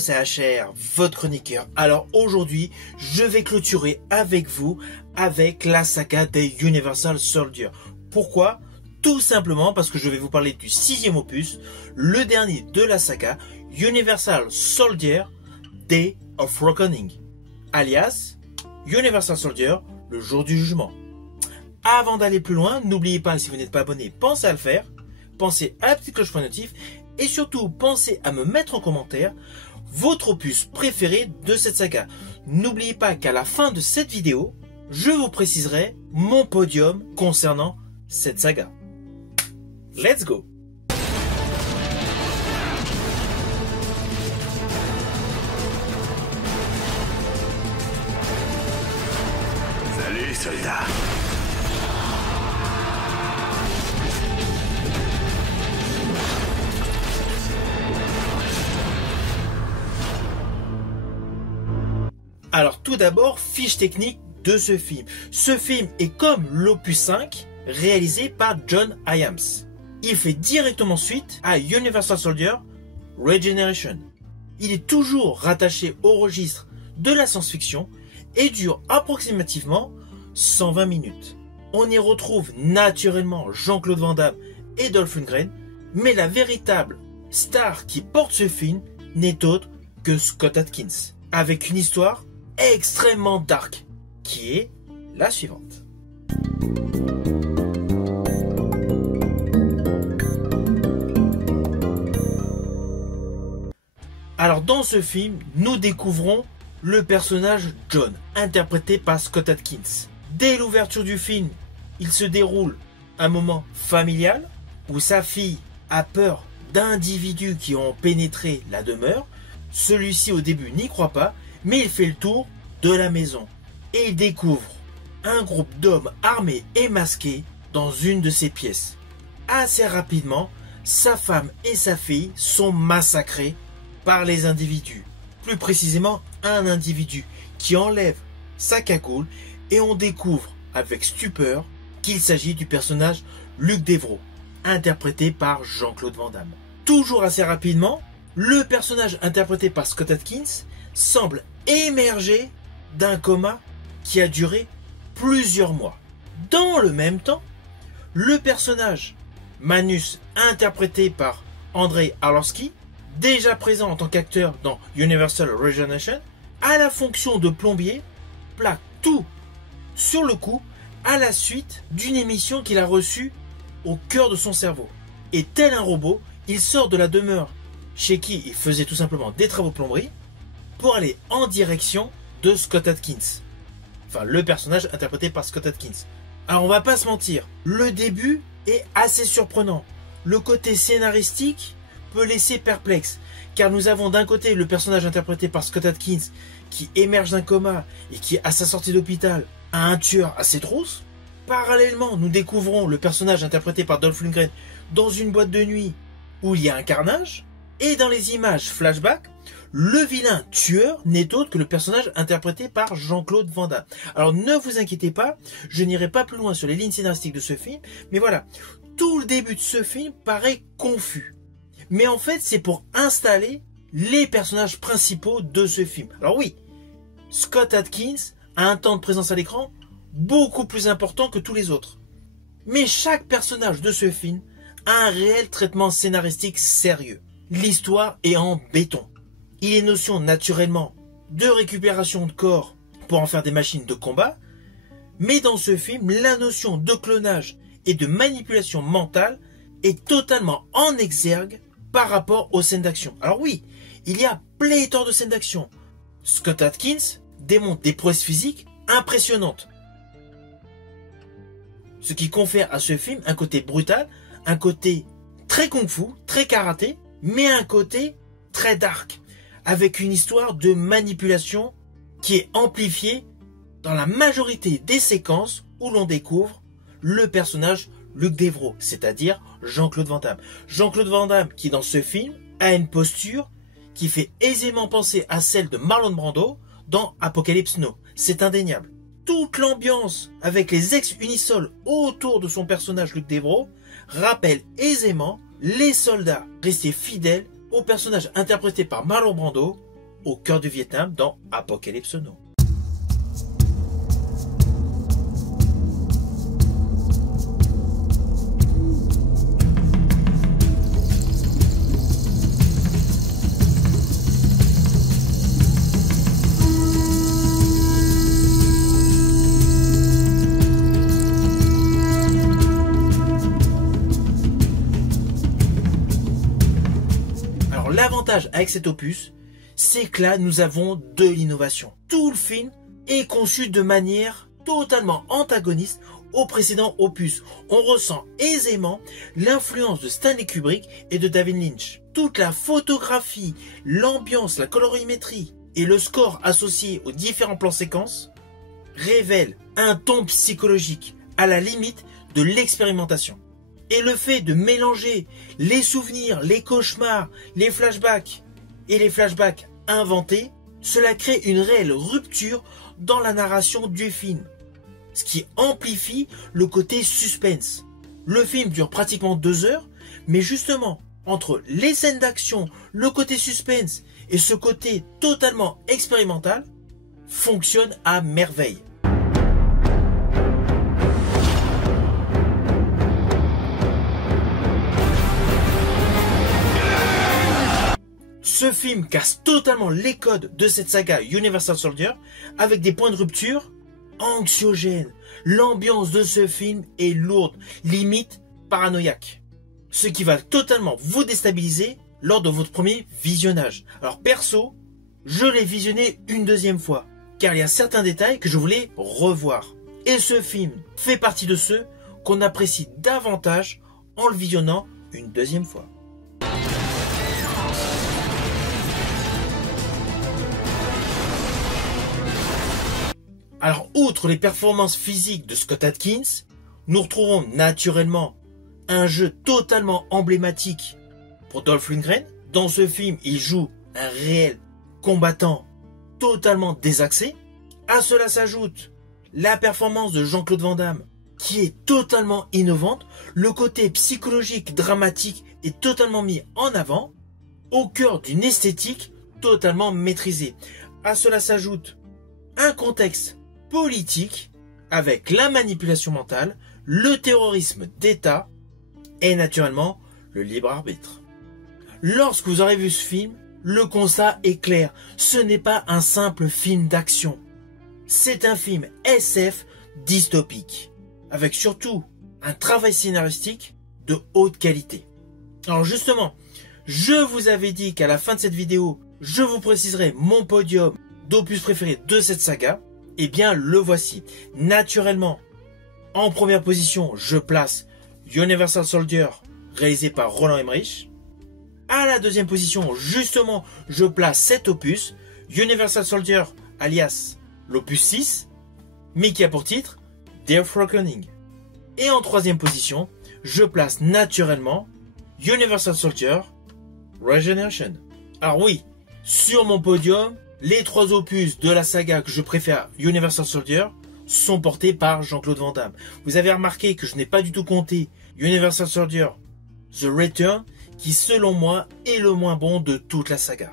c'est HR, votre chroniqueur. Alors aujourd'hui, je vais clôturer avec vous avec la saga des Universal Soldier. Pourquoi? Tout simplement parce que je vais vous parler du 6e opus, le dernier de la saga, Universal Soldier Day of Reckoning, alias Universal Soldier, le jour du jugement. Avant d'aller plus loin, n'oubliez pas, si vous n'êtes pas abonné, pensez à le faire, pensez à la petite cloche pour notif, et surtout pensez à me mettre en commentaire votre opus préféré de cette saga. N'oubliez pas qu'à la fin de cette vidéo, je vous préciserai mon podium concernant cette saga. Let's go! Salut, soldat. Alors tout d'abord, fiche technique de ce film. Ce film est comme l'opus 5, réalisé par John Hyams. Il fait directement suite à Universal Soldier Regeneration. Il est toujours rattaché au registre de la science-fiction et dure approximativement 120 minutes. On y retrouve naturellement Jean-Claude Van Damme et Dolph Lundgren, mais la véritable star qui porte ce film n'est autre que Scott Adkins, avec une histoire extrêmement dark, qui est la suivante. Alors dans ce film, nous découvrons le personnage John, interprété par Scott Adkins. Dès l'ouverture du film, il se déroule un moment familial où sa fille a peur d'individus qui ont pénétré la demeure. Celui-ci au début n'y croit pas, mais il fait le tour de la maison et il découvre un groupe d'hommes armés et masqués dans une de ses pièces. Assez rapidement, sa femme et sa fille sont massacrées par les individus. Plus précisément, un individu qui enlève sa cagoule et on découvre avec stupeur qu'il s'agit du personnage Luc Devro, interprété par Jean-Claude Van Damme. Toujours assez rapidement, le personnage interprété par Scott Adkins semble émerger d'un coma qui a duré plusieurs mois. Dans le même temps, le personnage Manus, interprété par Andrei Arlovski, déjà présent en tant qu'acteur dans Universal Regeneration, a la fonction de plombier, plaque tout sur le coup à la suite d'une émission qu'il a reçue au cœur de son cerveau. Et tel un robot, il sort de la demeure chez qui il faisait tout simplement des travaux de plomberie pour aller en direction de Scott Adkins. Enfin, le personnage interprété par Scott Adkins. Alors on va pas se mentir, le début est assez surprenant. Le côté scénaristique peut laisser perplexe, car nous avons d'un côté le personnage interprété par Scott Adkins qui émerge d'un coma et qui, à sa sortie d'hôpital, a un tueur à ses trousses. Parallèlement, nous découvrons le personnage interprété par Dolph Lundgren dans une boîte de nuit où il y a un carnage. Et dans les images flashback, le vilain tueur n'est autre que le personnage interprété par Jean-Claude Van Damme. Alors ne vous inquiétez pas, je n'irai pas plus loin sur les lignes scénaristiques de ce film, mais voilà, tout le début de ce film paraît confus. Mais en fait, c'est pour installer les personnages principaux de ce film. Alors oui, Scott Adkins a un temps de présence à l'écran beaucoup plus important que tous les autres. Mais chaque personnage de ce film a un réel traitement scénaristique sérieux. L'histoire est en béton. Il est notion naturellement de récupération de corps pour en faire des machines de combat, mais dans ce film, la notion de clonage et de manipulation mentale est totalement en exergue par rapport aux scènes d'action. Alors oui, il y a pléthore de scènes d'action. Scott Adkins démontre des prouesses physiques impressionnantes, ce qui confère à ce film un côté brutal, un côté très kung-fu, très karaté, mais un côté très dark, avec une histoire de manipulation qui est amplifiée dans la majorité des séquences où l'on découvre le personnage Luc Devro, c'est-à-dire Jean-Claude Van Damme. Jean-Claude Van Damme qui dans ce film a une posture qui fait aisément penser à celle de Marlon Brando dans Apocalypse Now. C'est indéniable. Toute l'ambiance avec les ex-Unisol autour de son personnage Luc Devro rappelle aisément les soldats restés fidèles au personnage interprété par Marlon Brando au cœur du Vietnam dans Apocalypse Now. L'avantage avec cet opus, c'est que là, nous avons de l'innovation. Tout le film est conçu de manière totalement antagoniste au précédent opus. On ressent aisément l'influence de Stanley Kubrick et de David Lynch. Toute la photographie, l'ambiance, la colorimétrie et le score associé aux différents plans séquences révèlent un ton psychologique à la limite de l'expérimentation. Et le fait de mélanger les souvenirs, les cauchemars, les flashbacks et les flashbacks inventés, cela crée une réelle rupture dans la narration du film. Ce qui amplifie le côté suspense. Le film dure pratiquement 2 heures, mais justement, entre les scènes d'action, le côté suspense et ce côté totalement expérimental, fonctionne à merveille. Ce film casse totalement les codes de cette saga Universal Soldier avec des points de rupture anxiogènes. L'ambiance de ce film est lourde, limite paranoïaque. Ce qui va totalement vous déstabiliser lors de votre premier visionnage. Alors perso, je l'ai visionné une deuxième fois, car il y a certains détails que je voulais revoir. Et ce film fait partie de ceux qu'on apprécie davantage en le visionnant une deuxième fois. Alors, outre les performances physiques de Scott Adkins, nous retrouvons naturellement un jeu totalement emblématique pour Dolph Lundgren. Dans ce film, il joue un réel combattant totalement désaxé. À cela s'ajoute la performance de Jean-Claude Van Damme, qui est totalement innovante. Le côté psychologique, dramatique est totalement mis en avant, au cœur d'une esthétique totalement maîtrisée. À cela s'ajoute un contexte politique avec la manipulation mentale, le terrorisme d'État et naturellement le libre arbitre. Lorsque vous aurez vu ce film, le constat est clair. Ce n'est pas un simple film d'action. C'est un film SF dystopique, avec surtout un travail scénaristique de haute qualité. Alors justement, je vous avais dit qu'à la fin de cette vidéo, je vous préciserai mon podium d'opus préféré de cette saga. Eh bien, le voici. Naturellement, en première position, je place Universal Soldier, réalisé par Roland Emmerich. À la deuxième position, justement, je place cet opus, Universal Soldier, alias l'opus 6, mais qui a pour titre Death Reckoning. Et en troisième position, je place naturellement Universal Soldier, Regeneration. Alors oui, sur mon podium, les 3 opus de la saga que je préfère, Universal Soldier, sont portés par Jean-Claude Van Damme. Vous avez remarqué que je n'ai pas du tout compté Universal Soldier, The Return, qui selon moi est le moins bon de toute la saga.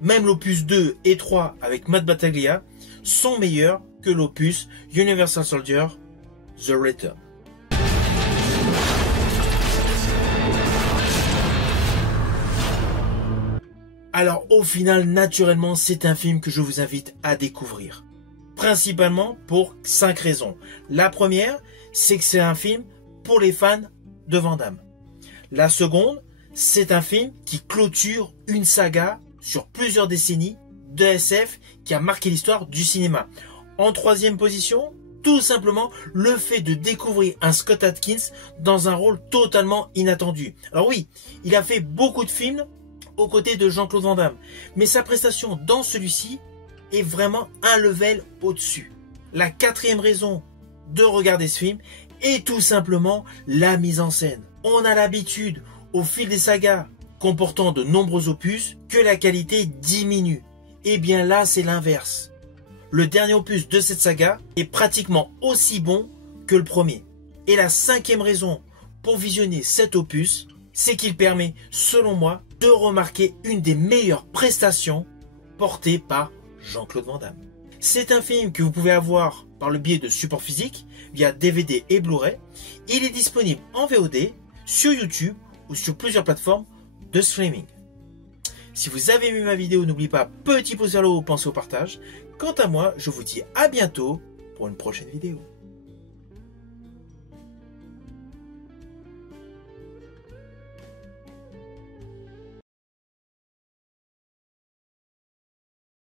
Même l'opus 2 et 3 avec Matt Battaglia sont meilleurs que l'opus Universal Soldier, The Return. Alors au final, naturellement, c'est un film que je vous invite à découvrir. Principalement pour 5 raisons. La première, c'est que c'est un film pour les fans de Van Damme. La seconde, c'est un film qui clôture une saga sur plusieurs décennies de SF qui a marqué l'histoire du cinéma. En troisième position, tout simplement le fait de découvrir un Scott Adkins dans un rôle totalement inattendu. Alors oui, il a fait beaucoup de films aux côtés de Jean-Claude Van Damme, mais sa prestation dans celui-ci est vraiment un level au-dessus. La quatrième raison de regarder ce film est tout simplement la mise en scène. On a l'habitude, au fil des sagas comportant de nombreux opus, que la qualité diminue. Et bien là, c'est l'inverse. Le dernier opus de cette saga est pratiquement aussi bon que le premier. Et la cinquième raison pour visionner cet opus, c'est qu'il permet, selon moi, de remarquer une des meilleures prestations porté par Jean-Claude Van Damme. C'est un film que vous pouvez avoir par le biais de support physique, via DVD et Blu-ray. Il est disponible en VOD, sur YouTube ou sur plusieurs plateformes de streaming. Si vous avez aimé ma vidéo, n'oubliez pas, petit pouce vers le haut, pensez au partage. Quant à moi, je vous dis à bientôt pour une prochaine vidéo.